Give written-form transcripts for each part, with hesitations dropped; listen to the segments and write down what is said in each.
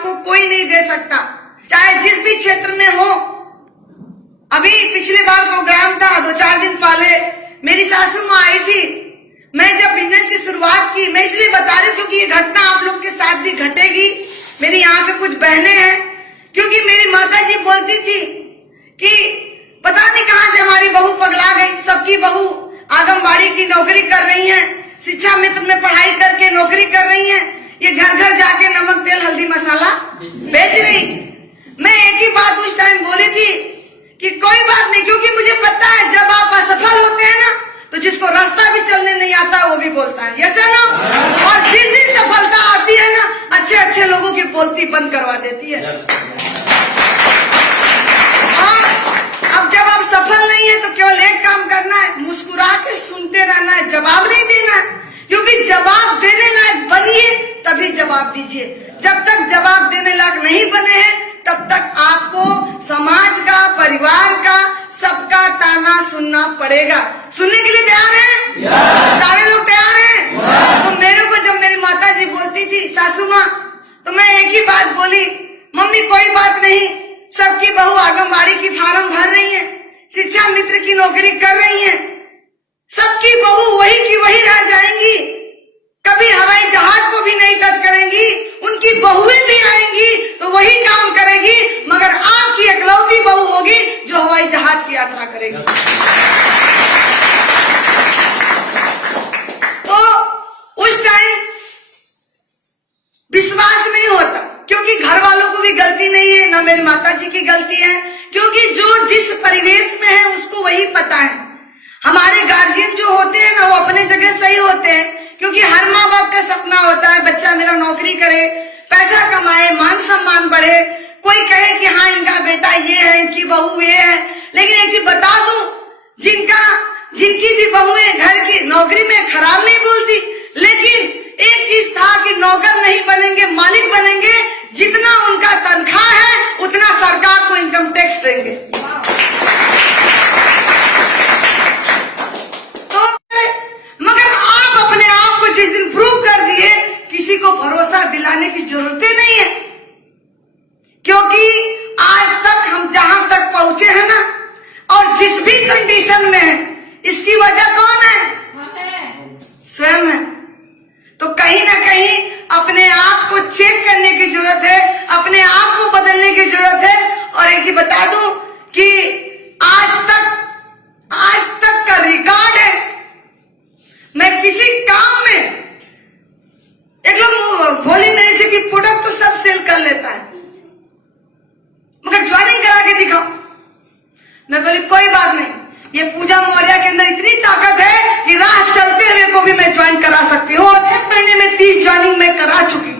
आपको कोई नहीं दे सकता, चाहे जिस भी क्षेत्र में हो। अभी पिछले बार प्रोग्राम था 2-4 दिन पहले, मेरी सासू माँ आई थी। मैं जब बिजनेस की शुरुआत की, मैं इसलिए बता रही हूँ क्योंकि ये घटना आप लोग के साथ भी घटेगी। मेरी यहाँ पे कुछ बहनें हैं, क्योंकि मेरी माता जी बोलती थी कि पता नहीं कहाँ से हमारी बहू पगला गई। सबकी बहू आंगनबाड़ी की नौकरी कर रही है, शिक्षा मित्र में पढ़ाई करके नौकरी कर रही है, ये घर घर जाके नमक तेल हल्दी मसाला बेच रही। मैं एक ही बात उस टाइम बोली थी कि कोई बात नहीं, क्योंकि मुझे पता है जब आप असफल होते हैं ना तो जिसको रास्ता भी चलने नहीं आता वो भी बोलता है, यस ना। और जिस दिन सफलता आती है ना, अच्छे अच्छे लोगों की बोलती बंद करवा देती है। अब जब आप सफल नहीं है तो केवल एक काम करना है, मुस्कुरा के सुनते रहना है, जवाब नहीं देना है। क्योंकि जवाब देने लायक बनिए तभी जवाब दीजिए। जब तक जवाब देने लायक नहीं बने हैं तब तक आपको समाज का, परिवार का, सबका ताना सुनना पड़ेगा। सुनने के लिए तैयार हैं? सारे लोग तैयार हैं? तो मेरे को जब मेरी माता जी बोलती थी सासू माँ, तो मैं एक ही बात बोली, मम्मी कोई बात नहीं, सबकी बहू आंगनबाड़ी की फार्म भर रही है, शिक्षा मित्र की नौकरी कर रही है, सबकी बहू वही की वही रह जाएंगी, कभी हवाई जहाज को भी नहीं टच करेंगी, उनकी बहुएं भी आएंगी तो वही काम करेगी, मगर आपकी इकलौती बहू होगी जो हवाई जहाज की यात्रा करेगी। तो उस टाइम विश्वास नहीं होता, क्योंकि घर वालों को भी गलती नहीं है, ना मेरी माता जी की गलती है, क्योंकि जो जिस परिवेश में है उसको वही पता है। हमारे गार्जियन जो होते हैं ना वो अपने जगह सही होते हैं, क्योंकि हर माँ बाप का सपना होता है बच्चा मेरा नौकरी करे, पैसा कमाए, मान सम्मान बढ़े, कोई कहे कि हाँ इनका बेटा ये है, इनकी बहू ये है। लेकिन एक चीज बता दूं, जिनकी भी बहुएं घर की नौकरी में खराब नहीं बोलती, लेकिन एक चीज था कि नौकर नहीं बनेंगे, मालिक बनेंगे, जितना उनका तनख्वाह है उतना सरकार को इनकम टैक्स देंगे। तो मगर आप अपने आप को जिस दिन प्रूव कर दिए, किसी को भरोसा दिलाने की जरूरत नहीं है, क्योंकि आज तक हम जहां तक पहुंचे हैं ना, और जिस भी कंडीशन में है, इसकी वजह कौन है? स्वयं है। तो कहीं ना कहीं अपने आप को चेक करने की जरूरत है, अपने आप को बदलने की जरूरत है। और एक चीज बता दूं कि आज तक का रिकॉर्ड है, मैं किसी काम में, एक लोग बोली मेरे से कि प्रोडक्ट तो सब सेल कर लेता है, मगर ज्वाइनिंग करा के दिखाओ। मैं बोली कोई बात नहीं, ये पूजा मौर्य के अंदर इतनी ताकत है कि राह चलते हुए को भी मैं ज्वाइन करा सकती हूँ, और 1 महीने में 30 ज्वाइनिंग मैं करा चुकी हूँ।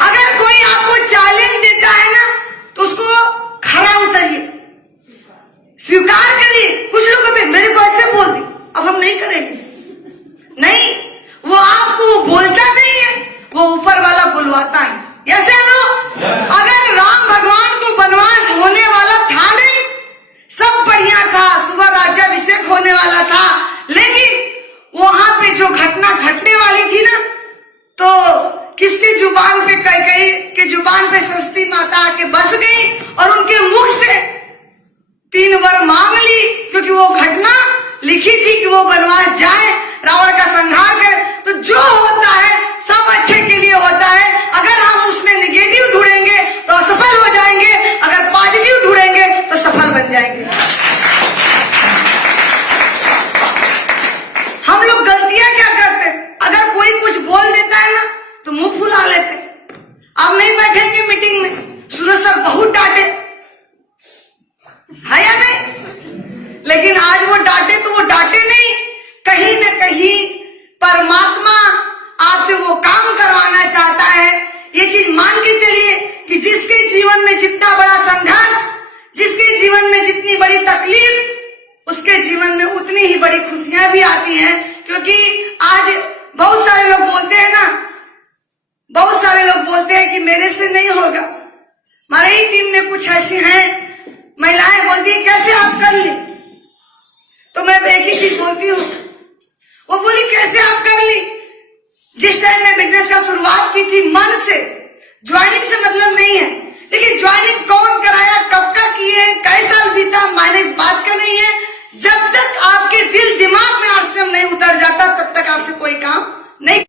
अगर कोई आपको चैलेंज देता है ना तो उसको खरा उतरिए, स्वीकार करिए। कुछ लोग कहते मेरे को ऐसे बोल दी, अब हम नहीं करेंगे। नहीं, वो आपको बोलता नहीं है, वो ऊपर वाला बुलवाता है, ऐसे नो। अगर राम भगवान को वनवास होने वाला था नहीं, सब बढ़िया था, सुबह राज्याभिषेक होने वाला था, लेकिन वहां पे जो घटना घटने वाली थी ना, तो किसके जुबान पे, कैकेयी के जुबान पे सरस्वती माता आके बस गई और उनके मुख से 3 वर मांग ली, क्योंकि वो घटना लिखी थी कि वो वनवास जाए, रावण का संहार करे। तो जो होता है सब अच्छे के लिए होता है। अगर हम उसमें नेगेटिव ढूंढेंगे तो असफल हो जाएंगे, अगर पॉजिटिव ढूंढेंगे तो सफल बन जाएंगे। हम लोग गलतियां क्या करते हैं, अगर कोई कुछ बोल देता है ना तो मुंह फुला लेते। अब नहीं बैठेंगे मीटिंग में, सूरज सर बहुत डांटे है या नहीं, लेकिन आज वो डांटे तो वो डांटे नहीं, कहीं न कहीं परमात्मा आपसे वो काम करवाना चाहता है। ये चीज मान के चलिए कि जिसके जीवन में जितना बड़ा संघर्ष, जिसके जीवन में जितनी बड़ी तकलीफ, उसके जीवन में उतनी ही बड़ी खुशियां भी आती हैं। क्योंकि आज बहुत सारे लोग बोलते हैं ना, बहुत सारे लोग बोलते हैं कि मेरे से नहीं होगा। हमारी ही टीम में कुछ ऐसी हैं महिलाएं, बोलती है कैसे आप कर ली, तो मैं एक ही चीज बोलती हूँ, वो बोली कैसे आप कर ली, जिस टाइम मैं बिजनेस का शुरुआत की थी मन से, ज्वाइनिंग से